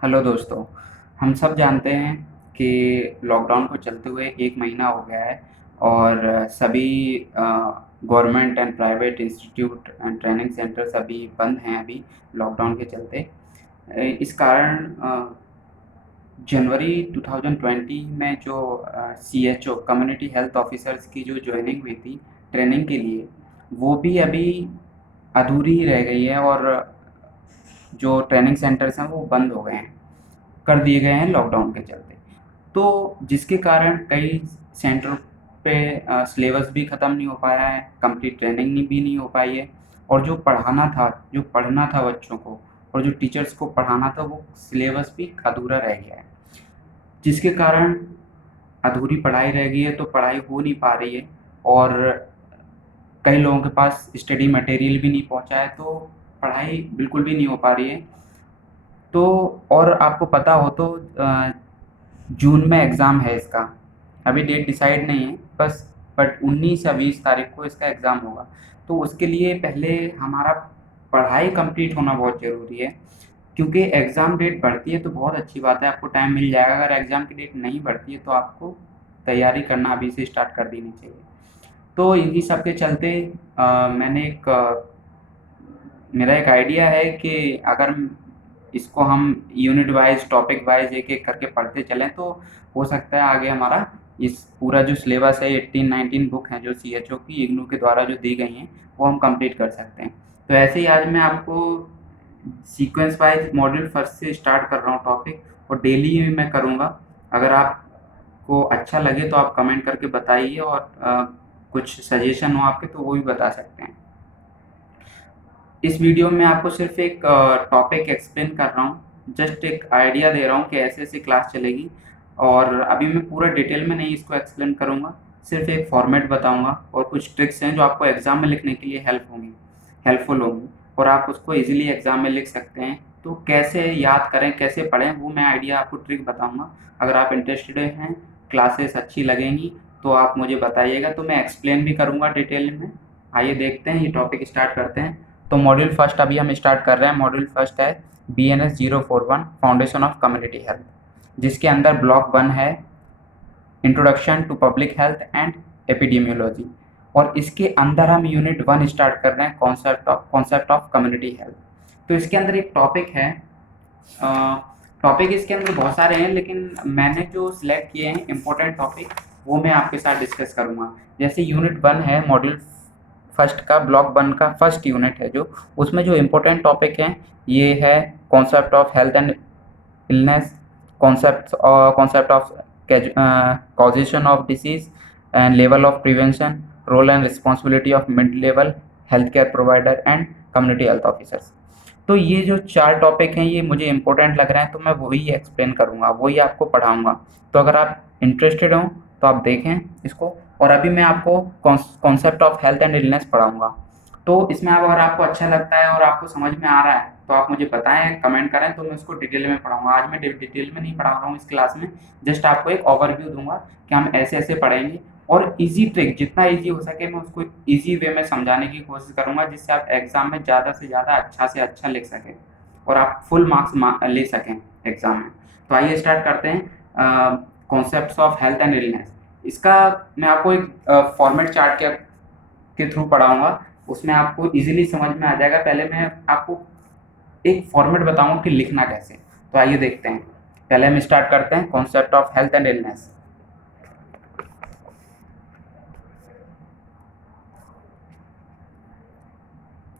Hello दोस्तों। हम सब जानते हैं कि लॉकडाउन को चलते हुए 1 महीना हो गया है और सभी government and private institute and training centre सभी बंद हैं अभी लॉकडाउन के चलते। इस कारण जनवरी 2020 में जो CHO कम्युनिटी हेल्थ ऑफिसर्स की जो जॉइनिंग हुई थी ट्रेनिंग के लिए, वो भी अभी अधूरी ही रह गई है और जो ट्रेनिंग सेंटर्स हैं वो बंद हो गए हैं, कर दिए गए हैं लॉकडाउन के चलते। तो जिसके कारण कई सेंटर पे सिलेबस भी ख़त्म नहीं हो पाया है, कंप्लीट ट्रेनिंग भी नहीं हो पाई है और जो पढ़ाना था, जो पढ़ना था बच्चों को और जो टीचर्स को पढ़ाना था, वो सिलेबस भी अधूरा रह गया है। जिसके कारण अधूरी पढ़ाई रह गई है तो पढ़ाई हो नहीं पा रही है और कई लोगों के पास स्टडी मटेरियल भी नहीं पहुंचा है, तो पढ़ाई बिल्कुल भी नहीं हो पा रही है। तो और आपको पता हो तो जून में एग्ज़ाम है इसका। अभी डेट डिसाइड नहीं है बस, बट 19 या 20 तारीख को इसका एग्ज़ाम होगा। तो उसके लिए पहले हमारा पढ़ाई कंप्लीट होना बहुत ज़रूरी है, क्योंकि एग्ज़ाम डेट बढ़ती है तो बहुत अच्छी बात है, आपको टाइम मिल जाएगा। अगर एग्ज़ाम की डेट नहीं बढ़ती है तो आपको तैयारी करना अभी से स्टार्ट कर देनी चाहिए। तो इन्हीं सब के चलते मैंने मेरा एक आइडिया है कि अगर इसको हम यूनिट वाइज टॉपिक वाइज एक एक करके पढ़ते चलें तो हो सकता है आगे हमारा इस पूरा जो सिलेबस है 18-19 बुक हैं जो CHO की इग्नू के द्वारा जो दी गई हैं, वो हम कंप्लीट कर सकते हैं। तो ऐसे ही आज मैं आपको सीक्वेंस वाइज मॉड्यूल फर्स्ट से स्टार्ट कर रहा हूँ टॉपिक, और डेली मैं करूँगा। अगर आपको अच्छा लगे तो आप कमेंट करके बताइए, और कुछ सजेशन हो आपके तो वो भी बता सकते हैं। इस वीडियो में आपको सिर्फ एक टॉपिक एक्सप्लेन कर रहा हूँ, जस्ट एक आइडिया दे रहा हूँ कि ऐसे ऐसे क्लास चलेगी, और अभी मैं पूरा डिटेल में नहीं इसको एक्सप्लेन करूँगा, सिर्फ एक फॉर्मेट बताऊँगा और कुछ ट्रिक्स हैं जो आपको एग्ज़ाम में लिखने के लिए हेल्पफुल होंगी और आप उसको इजीली एग्ज़ाम में लिख सकते हैं। तो कैसे याद करें, कैसे पढ़ें, वो मैं आइडिया आपको ट्रिक बताऊँगा। अगर आप इंटरेस्टेड हैं, क्लासेस अच्छी लगेंगी तो आप मुझे बताइएगा, तो मैं एक्सप्लेन भी करूँगा डिटेल में। आइए देखते हैं, ये टॉपिक स्टार्ट करते हैं। तो मॉड्यूल फर्स्ट अभी हम स्टार्ट कर रहे हैं। मॉड्यूल फर्स्ट है BNS 041 foundation of community health, जिसके अंदर ब्लॉक 1 है introduction to public health and epidemiology, और इसके अंदर हम यूनिट 1 स्टार्ट कर रहे हैं कॉन्सेप्ट ऑफ कम्युनिटी हेल्थ। तो इसके अंदर एक टॉपिक है, टॉपिक इसके अंदर बहुत सारे हैं लेकिन मैंने जो सिलेक्ट किए हैं इंपॉर्टेंट टॉपिक, वो मैं आपके साथ डिस्कस करूँगा। जैसे यूनिट 1 है, मॉड्यूल फर्स्ट का ब्लॉक 1 का फर्स्ट यूनिट है, जो उसमें जो इम्पोर्टेंट टॉपिक हैं ये है concept of health and illness, concept of causation of disease and level of prevention, role and responsibility of mid level health care provider and community health officers. तो ये जो 4 टॉपिक हैं ये मुझे इम्पोर्टेंट लग रहे हैं, तो मैं वही एक्सप्लेन करूँगा, वही आपको पढ़ाऊँगा। तो अगर आप इंटरेस्टेड हो तो आप देखें इसको। और अभी मैं आपको concept of health and illness पढ़ाऊँगा। तो इसमें अब अगर आपको अच्छा लगता है और आपको समझ में आ रहा है तो आप मुझे बताएँ, कमेंट करें, तो मैं उसको डिटेल में पढ़ाऊँगा। आज मैं डिटेल में नहीं पढ़ा रहा हूँ इस क्लास में, जस्ट आपको एक ओवरव्यू दूँगा कि हम ऐसे-ऐसे पढ़ेंगे, और ईज़ी ट्रिक जितना ईज़ी हो सके मैं उसको ईज़ी वे में समझाने की कोशिश करूँगा, जिससे आप एग्ज़ाम में ज़्यादा से ज़्यादा अच्छा से अच्छा लिख सकें और आप फुल मार्क्स ले सकें एग्ज़ाम में। तो आइए स्टार्ट करते हैं concepts of health and illness. इसका मैं आपको एक फॉर्मेट चार्ट के थ्रू पढ़ाऊँगा, उसमें आपको ईज़िली समझ में आ जाएगा। पहले मैं आपको एक फॉर्मेट बताऊँगा कि लिखना कैसे। तो आइए देखते हैं। पहले हम स्टार्ट करते हैं concept of health and illness.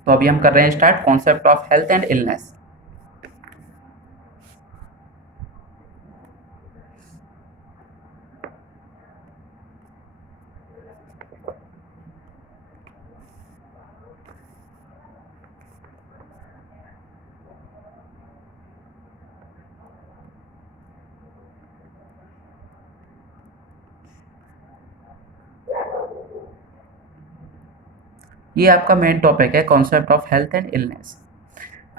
तो अभी हम कर रहे हैं start concept of health and illness. ये आपका मेन टॉपिक है concept of health and illness.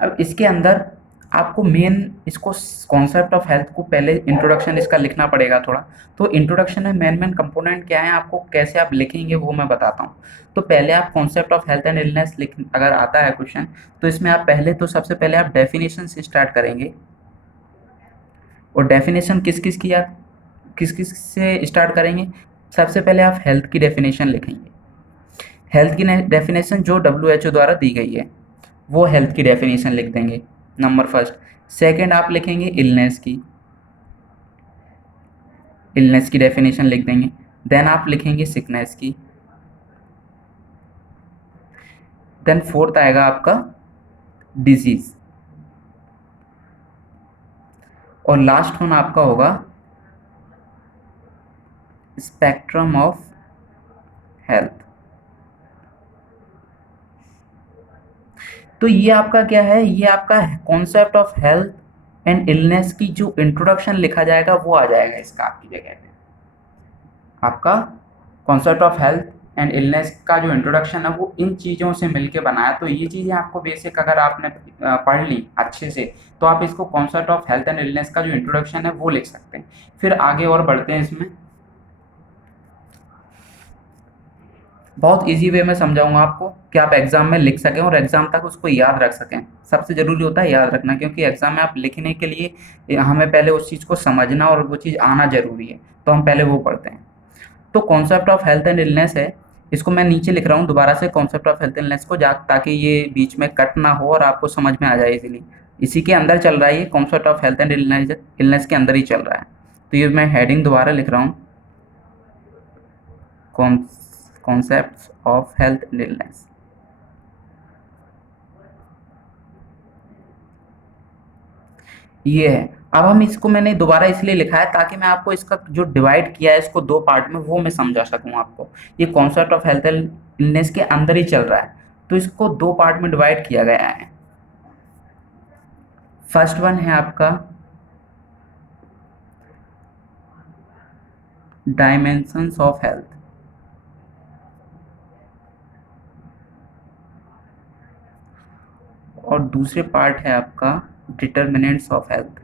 अब इसके अंदर आपको मेन इसको कॉन्सेप्ट ऑफ हेल्थ को पहले इंट्रोडक्शन इसका लिखना पड़ेगा थोड़ा। तो इंट्रोडक्शन में मेन मेन कंपोनेंट क्या है, आपको कैसे आप लिखेंगे वो मैं बताता हूँ। तो पहले आप concept of health and illness लिख, अगर आता है क्वेश्चन, तो इसमें आप पहले तो सबसे पहले आप डेफिनेशन से स्टार्ट करेंगे। और डेफिनेशन किस किस से स्टार्ट करेंगे? सबसे पहले आप हेल्थ की डेफिनेशन लिखेंगे। हेल्थ की डेफिनेशन जो WHO द्वारा दी गई है वो हेल्थ की डेफिनेशन लिख देंगे, नंबर फर्स्ट। सेकंड आप लिखेंगे इलनेस की डेफिनेशन लिख देंगे। देन आप लिखेंगे सिकनेस की। देन फोर्थ आएगा आपका डिजीज। और लास्ट वन आपका होगा स्पेक्ट्रम ऑफ हेल्थ। तो ये आपका क्या है, ये आपका concept of health and illness की जो इंट्रोडक्शन लिखा जाएगा वो आ जाएगा इसका आपकी जगह पे। आपका concept of health and illness का जो इंट्रोडक्शन है वो इन चीज़ों से मिलके बनाया। तो ये चीज़ें आपको बेसिक अगर आपने पढ़ ली अच्छे से तो आप इसको concept of health and illness का जो इंट्रोडक्शन है वो लिख सकते हैं। फिर आगे और बढ़ते हैं इसमें। बहुत इजी वे में समझाऊंगा आपको कि आप एग्जाम में लिख सकें और एग्जाम तक उसको याद रख सकें। सबसे ज़रूरी होता है याद रखना, क्योंकि एग्जाम में आप लिखने के लिए हमें पहले उस चीज़ को समझना और वो चीज़ आना ज़रूरी है। तो हम पहले वो पढ़ते हैं। तो concept of health and illness है, इसको मैं नीचे लिख रहा हूँ दोबारा से, concept of health and illness को जा, ताकि ये बीच में कट ना हो और आपको समझ में आ जाए इजीली। इसी के अंदर चल रहा है ये, concept of health and illness के अंदर ही चल रहा है। तो ये मैं हेडिंग दोबारा लिख रहा हूँ, concepts of health and illness. ये है। अब हम इसको मैंने दोबारा इसलिए लिखा है ताकि मैं आपको इसका जो डिवाइड किया है इसको दो पार्ट में वो मैं समझा सकूं आपको। ये concept of health and illness के अंदर ही चल रहा है, तो इसको दो पार्ट में डिवाइड किया गया है। फर्स्ट वन है आपका डायमेंशंस ऑफ हेल्थ, और दूसरे पार्ट है आपका डिटर्मिनेंट्स ऑफ हेल्थ।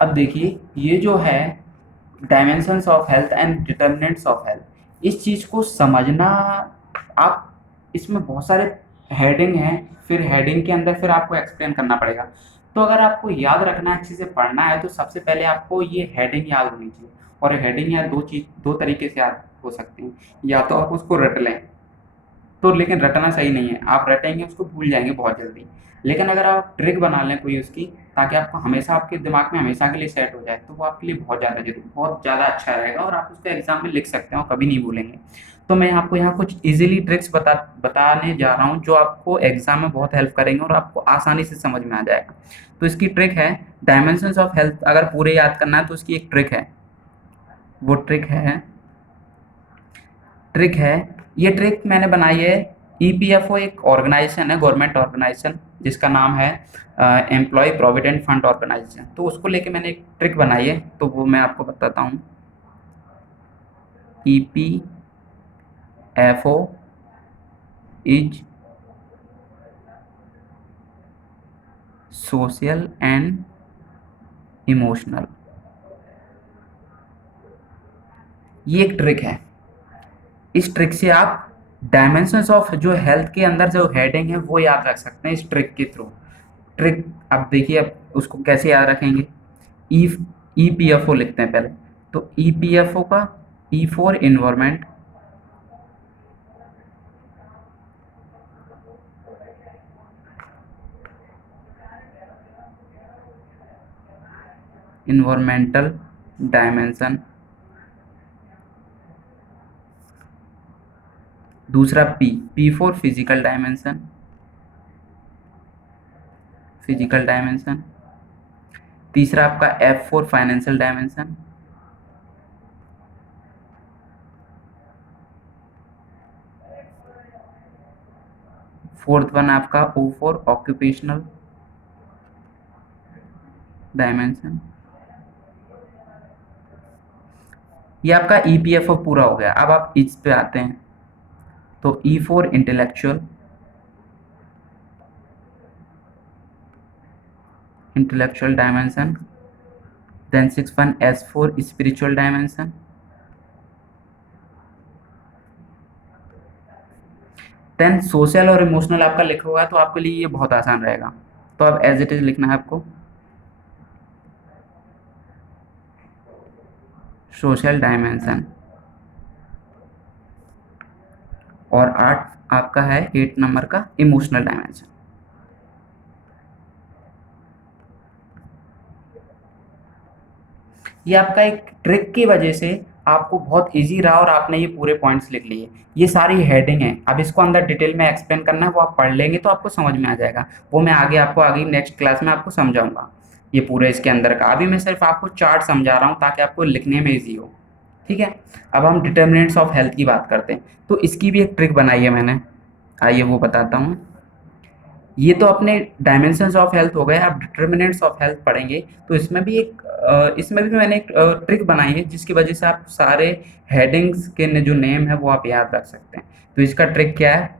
अब देखिए ये जो है dimensions of health and determinants of health, इस चीज़ को समझना, आप इसमें बहुत सारे हेडिंग हैं, फिर हेडिंग के अंदर फिर आपको एक्सप्लेन करना पड़ेगा। तो अगर आपको याद रखना है, अच्छे से पढ़ना है, तो सबसे पहले आपको ये हेडिंग याद होनी चाहिए। और हेडिंग या दो तरीके से याद हो सकती हैं। या तो आप उसको रट लें, तो लेकिन रटना सही नहीं है, आप रटेंगे उसको भूल जाएंगे बहुत जल्दी। लेकिन अगर आप ट्रिक बना लें कोई उसकी, ताकि आपको हमेशा आपके दिमाग में हमेशा के लिए सेट हो जाए, तो वो आपके लिए बहुत ज़्यादा अच्छा रहेगा और आप उसको एग्जाम में लिख सकते हैं और कभी नहीं भूलेंगे। तो मैं आपको यहाँ कुछ इजीली ट्रिक्स बताने जा रहा हूँ जो आपको एग्जाम में बहुत हेल्प करेंगे और आपको आसानी से समझ में आ जाएगा। तो इसकी ट्रिक है, डायमेंशंस ऑफ हेल्थ अगर पूरे याद करना है तो उसकी एक ट्रिक है। वो ट्रिक है, ये ट्रिक मैंने बनाई है। EPFO एक ऑर्गेनाइजेशन है, गवर्नमेंट ऑर्गेनाइजेशन, जिसका नाम है एम्प्लॉय प्रोविडेंट फंड ऑर्गेनाइजेशन। तो उसको लेके मैंने एक ट्रिक बनाई है, तो वो मैं आपको बताता हूँ। EPFO is social and emotional. ये एक ट्रिक है। इस ट्रिक से आप डायमेंशंस ऑफ जो हेल्थ के अंदर जो हेडिंग है वो याद रख सकते हैं इस ट्रिक के थ्रू। ट्रिक अब देखिए, अब उसको कैसे याद रखेंगे। ई EPFO लिखते हैं पहले। तो EPFO का E for environment, environmental dimension. दूसरा P for physical dimension, physical dimension. तीसरा आपका F for financial dimension. Fourth one आपका O फॉर ऑक्यूपेशनल डायमेंशन। ये आपका EPFO पूरा हो गया। अब आप इस पे आते हैं, तो E for intellectual, intellectual dimension. Then six one S for spiritual dimension. Then social और इमोशनल आपका लिखा हुआ है तो आपके लिए ये बहुत आसान रहेगा, तो अब एज इट इज लिखना है आपको। सोशल डायमेंशन, और 8 आपका है 8 नंबर का इमोशनल डायमेंशन। ये आपका एक ट्रिक की वजह से आपको बहुत इजी रहा और आपने ये पूरे पॉइंट्स लिख लिए। ये सारी हेडिंग है, अब इसको अंदर डिटेल में एक्सप्लेन करना है, वो आप पढ़ लेंगे तो आपको समझ में आ जाएगा। वो मैं आगे आपको आगे नेक्स्ट क्लास में आपको समझाऊंगा ये पूरे इसके अंदर का। अभी मैं सिर्फ आपको चार्ट समझा रहा हूँ ताकि आपको लिखने में ईजी हो। ठीक है, अब हम डिटर्मिनेंट्स ऑफ हेल्थ की बात करते हैं। तो इसकी भी एक ट्रिक बनाई है मैंने, आइए वो बताता हूँ। ये तो अपने डायमेंशंस ऑफ हेल्थ हो गए, अब डिटर्मिनेंट्स ऑफ हेल्थ पढ़ेंगे। तो इसमें भी मैंने एक ट्रिक बनाई है जिसकी वजह से आप सारे हेडिंग्स के जो नेम है वो आप याद रख सकते हैं। तो इसका ट्रिक क्या है?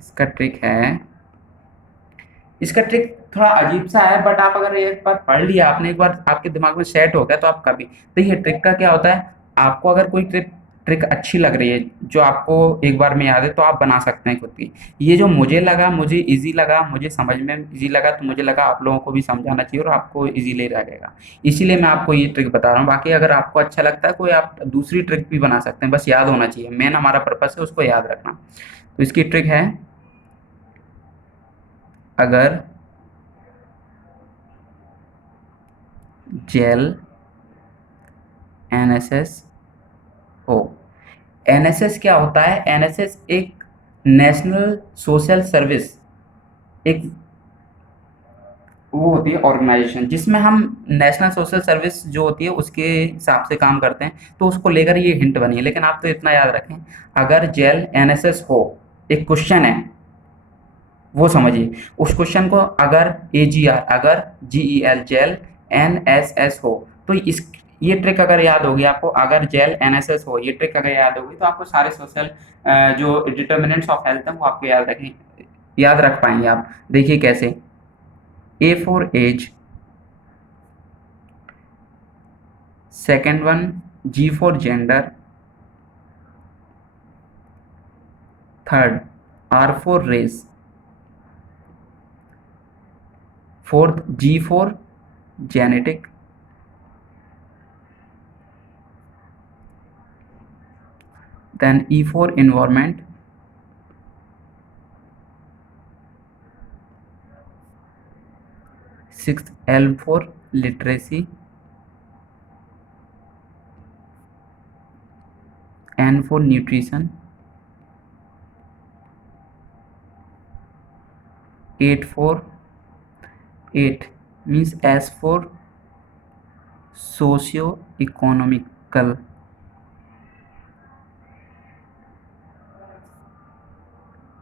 इसका ट्रिक है, इसका ट्रिक थोड़ा अजीब सा है, बट आप अगर एक बार पढ़ लिया आपने, एक बार आपके दिमाग में सेट हो गया तो आप कभी, देखिए ट्रिक का क्या होता है, आपको अगर कोई ट्रिक ट्रिक अच्छी लग रही है जो आपको एक बार में याद है तो आप बना सकते हैं खुद की। ये जो मुझे लगा, मुझे इजी लगा, मुझे समझ में इजी लगा, तो मुझे लगा आप लोगों को भी समझाना चाहिए और आपको इजीली लगेगा, इसीलिए मैं आपको ये ट्रिक बता रहा हूँ। बाकी अगर आपको अच्छा लगता है कोई, आप दूसरी ट्रिक भी बना सकते हैं, बस याद होना चाहिए, मेन हमारा पर्पस है उसको याद रखना। तो इसकी ट्रिक है, अगर जेल एनएसएस हो। एनएसएस क्या होता है? एनएसएस एक नेशनल सोशल सर्विस, एक वो होती है ऑर्गेनाइजेशन जिसमें हम नेशनल सोशल सर्विस जो होती है उसके हिसाब से काम करते हैं, तो उसको लेकर ये हिंट बनी है। लेकिन आप तो इतना याद रखें, अगर जेल एनएसएस हो, एक क्वेश्चन है वो समझिए, उस क्वेश्चन को अगर एजीआर, अगर जीईएल जेल एनएसएस हो, तो इस ये ट्रिक अगर याद होगी आपको, अगर जेल एनएसएस हो, ये ट्रिक अगर याद होगी तो आपको सारे सोशल जो डिटर्मिनेंट्स ऑफ हेल्थ है वो आपको याद रख पाएंगे आप। देखिए कैसे, A for age, second one G for gender, third R for race, fourth G for genetic, then E for environment, sixth L for literacy, N for nutrition, 8 for 8 means S for socio-economical,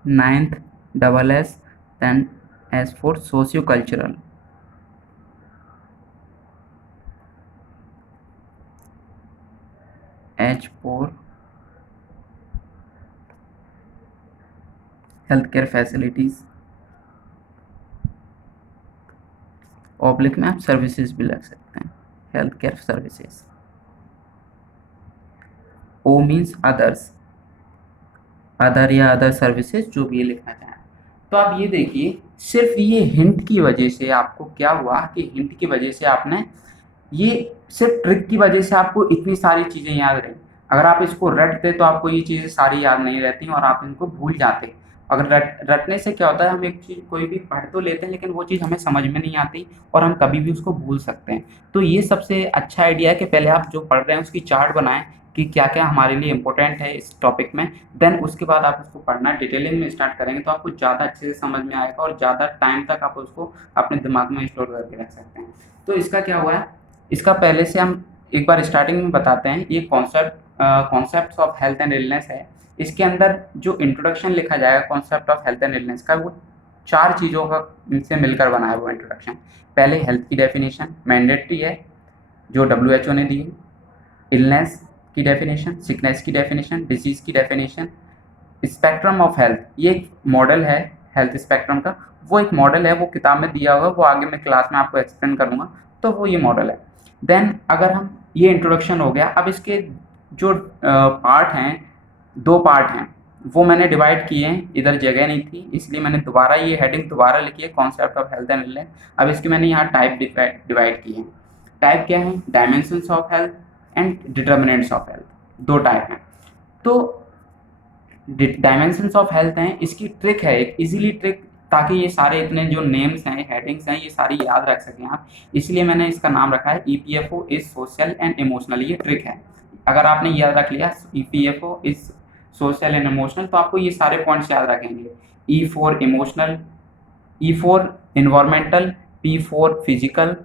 ninth double S, then S for socio-cultural, H for healthcare facilities, oblique में आप services भी लग सकते हैं, health care services. O means others, other या other services जो भी ये लिखना चाहें। तो आप ये देखिए, सिर्फ ये हिंट की वजह से आपको क्या हुआ कि हिंट की वजह से आपने ये सिर्फ ट्रिक की वजह से आपको इतनी सारी चीज़ें याद रही। अगर आप इसको रटते तो आपको ये चीज़ें सारी याद नहीं रहती और आप इनको भूल जाते। अगर रटने से क्या होता है, हम एक चीज़ कोई भी पढ़ तो लेते हैं लेकिन वो चीज़ हमें समझ में नहीं आती और हम कभी भी उसको भूल सकते हैं। तो ये सबसे अच्छा आइडिया है कि पहले आप जो पढ़ रहे हैं उसकी चार्ट बनाएं कि क्या क्या हमारे लिए इंपॉर्टेंट है इस टॉपिक में, देन उसके बाद आप उसको पढ़ना डिटेलिंग में स्टार्ट करेंगे तो आपको ज़्यादा अच्छे से समझ में आएगा और ज़्यादा टाइम तक आप उसको अपने दिमाग में स्टोर करके रख सकते हैं। तो इसका क्या हुआ है, इसका पहले से हम एक बार स्टार्टिंग में बताते हैं। ये concept of health and illness है। इसके अंदर जो इंट्रोडक्शन लिखा जाएगा concept of health and illness का, वो 4 चीज़ों का से मिलकर बना है वो इंट्रोडक्शन। पहले हेल्थ की डेफिनेशन मैंडेटरी है जो WHO ने दी है, इलनेस की डेफिनेशन, सिकनेस की डेफिनेशन, डिजीज की डेफिनेशन, स्पेक्ट्रम ऑफ हेल्थ, ये एक मॉडल है हेल्थ स्पेक्ट्रम का, वो एक मॉडल है, वो किताब में दिया हुआ है, वो आगे मैं क्लास में आपको एक्सप्लेन करूँगा, तो वो ये मॉडल है। देन अगर हम, ये इंट्रोडक्शन हो गया, अब इसके जो पार्ट हैं, 2 पार्ट हैं, वो मैंने डिवाइड किए हैं, इधर जगह नहीं थी इसलिए मैंने दोबारा ये हेडिंग दोबारा लिखी है, concept of health and wellness. अब इसकी मैंने यहाँ टाइप डिवाइड किए हैं। टाइप क्या है? Dimensions of health and determinants of health, दो टाइप हैं। तो डायमेंशंस ऑफ हेल्थ हैं, इसकी ट्रिक है एक इजीली ट्रिक, ताकि ये सारे इतने जो नेम्स हैं, हेडिंग्स हैं, ये सारी याद रख सकें आप, इसलिए मैंने इसका नाम रखा है EPFO is social and emotional. ये ट्रिक है, अगर आपने याद रख लिया EPFO is social and emotional तो आपको ये सारे पॉइंट्स याद रखेंगे। E for emotional, E for environmental, P for physical,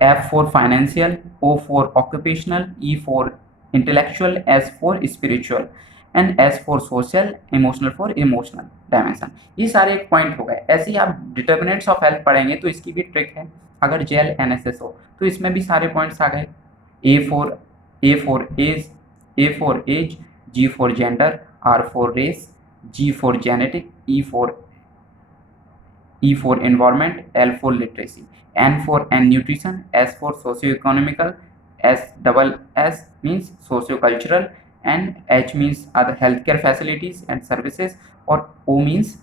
F for financial, O for occupational, E for intellectual, S for spiritual and S for social, emotional for emotional dimension। ये सारे एक point हो गए। ऐसे ही आप determinants of health पढ़ेंगे तो इसकी भी ट्रिक है। अगर जेल एनएसएस हो तो इसमें भी सारे पॉइंट्स आ गए। A for age, A for age, G for gender, R for race, G for genetic, E for environment, L for literacy, N for nutrition, S for socio-economical, S means socio-cultural, and H means other healthcare facilities and services, और O means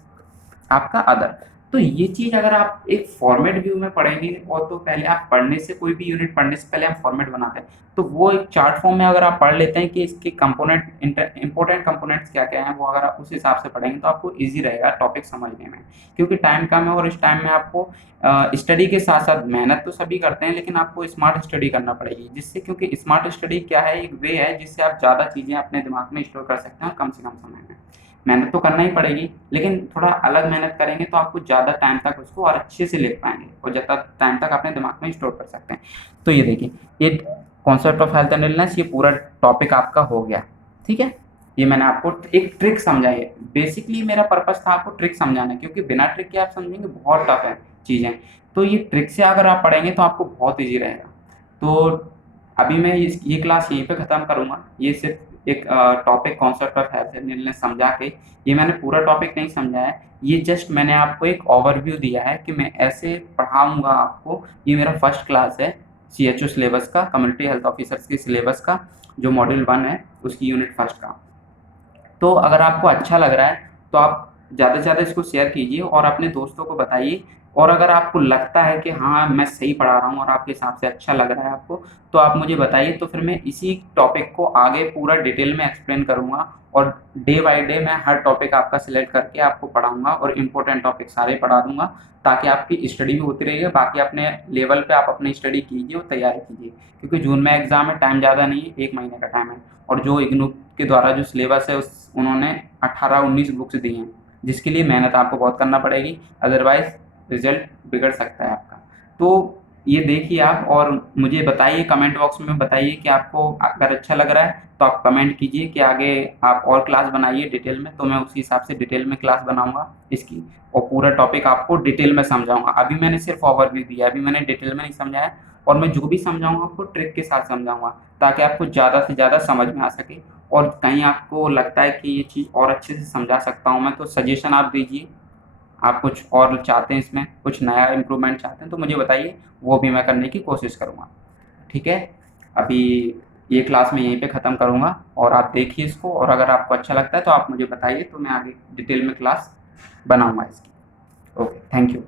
आपका other. तो ये चीज़ अगर आप एक format view में पढ़ेंगे, और तो पहले आप पढ़ने से, कोई भी यूनिट पढ़ने से पहले हम फॉर्मेट बनाते हैं, तो वो एक चार्ट फॉर्म में अगर आप पढ़ लेते हैं कि इसके कंपोनेंट, इंपॉर्टेंट कंपोनेंट्स क्या क्या हैं, वो अगर आप उस हिसाब से पढ़ेंगे तो आपको ईजी रहेगा टॉपिक समझने में। क्योंकि टाइम कम है और इस टाइम में आपको स्टडी के साथ साथ मेहनत तो सभी करते हैं, लेकिन आपको स्मार्ट स्टडी करना पड़ेगी, जिससे, क्योंकि स्मार्ट स्टडी क्या है, एक वे है जिससे आप ज़्यादा चीज़ें अपने दिमाग में स्टोर कर सकते हैं कम से कम समय में। मेहनत तो करना ही पड़ेगी, लेकिन थोड़ा अलग मेहनत करेंगे तो आपको ज़्यादा टाइम तक उसको और अच्छे से लिख पाएंगे और ज़्यादा टाइम तक अपने दिमाग में स्टोर कर सकते हैं। तो ये देखिए, ये concept of health and wellness, ये पूरा टॉपिक आपका हो गया। ठीक है, ये मैंने आपको एक ट्रिक समझाई है। बेसिकली मेरा पर्पस था आपको ट्रिक समझाना, क्योंकि बिना ट्रिक के आप समझेंगे बहुत टफ है चीज़ें। तो ये ट्रिक से अगर आप पढ़ेंगे तो आपको बहुत ईजी रहेगा। तो अभी मैं ये क्लास यहीं पे ख़त्म करूँगा। ये सिर्फ एक topic concept of health and wellness समझा के, ये मैंने पूरा टॉपिक नहीं समझाया है, ये जस्ट मैंने आपको एक ओवरव्यू दिया है कि मैं ऐसे पढ़ाऊँगा आपको। ये मेरा फर्स्ट क्लास है CHO सिलेबस का, कम्युनिटी हेल्थ ऑफिसर्स के सिलेबस का, जो मॉड्यूल 1 है उसकी यूनिट फर्स्ट का। तो अगर आपको अच्छा लग रहा है तो आप ज़्यादा से ज़्यादा इसको शेयर कीजिए और अपने दोस्तों को बताइए। और अगर आपको लगता है कि हाँ मैं सही पढ़ा रहा हूँ और आपके हिसाब से अच्छा लग रहा है आपको, तो आप मुझे बताइए, तो फिर मैं इसी टॉपिक को आगे पूरा डिटेल में एक्सप्लेन करूँगा और डे बाय डे मैं हर टॉपिक आपका सिलेक्ट करके आपको पढ़ाऊँगा और इम्पोर्टेंट टॉपिक सारे पढ़ा दूँगा, ताकि आपकी स्टडी भी होती रहेगी। बाकी अपने लेवल पे आप अपनी स्टडी कीजिए और तैयारी कीजिए, क्योंकि जून में एग्ज़ाम है, टाइम ज़्यादा नहीं है, 1 महीने का टाइम है। और जो इग्नू के द्वारा जो सिलेबस है उन्होंने 18-19 बुक्स दी हैं, जिसके लिए मेहनत आपको बहुत करना पड़ेगी, अदरवाइज़ रिजल्ट बिगड़ सकता है आपका। तो ये देखिए आप, और मुझे बताइए, कमेंट बॉक्स में बताइए कि आपको अगर अच्छा लग रहा है तो आप कमेंट कीजिए कि आगे आप और क्लास बनाइए डिटेल में, तो मैं उसी हिसाब से डिटेल में क्लास बनाऊंगा इसकी, और पूरा टॉपिक आपको डिटेल में समझाऊंगा। अभी मैंने सिर्फ ओवरव्यू दिया, अभी मैंने डिटेल में नहीं समझाया, और मैं जो भी समझाऊंगा आपको ट्रिक के साथ समझाऊंगा, ताकि आपको ज़्यादा से ज़्यादा समझ में आ सके। और कहीं आपको लगता है कि ये चीज़ और अच्छे से समझा सकता हूँ मैं, तो सजेशन आप दीजिए। आप कुछ और चाहते हैं, इसमें कुछ नया इम्प्रूवमेंट चाहते हैं तो मुझे बताइए, वो भी मैं करने की कोशिश करूँगा। ठीक है, अभी ये क्लास मैं यहीं पे ख़त्म करूँगा, और आप देखिए इसको, और अगर आपको अच्छा लगता है तो आप मुझे बताइए, तो मैं आगे डिटेल में क्लास बनाऊँगा इसकी। Okay, thank you.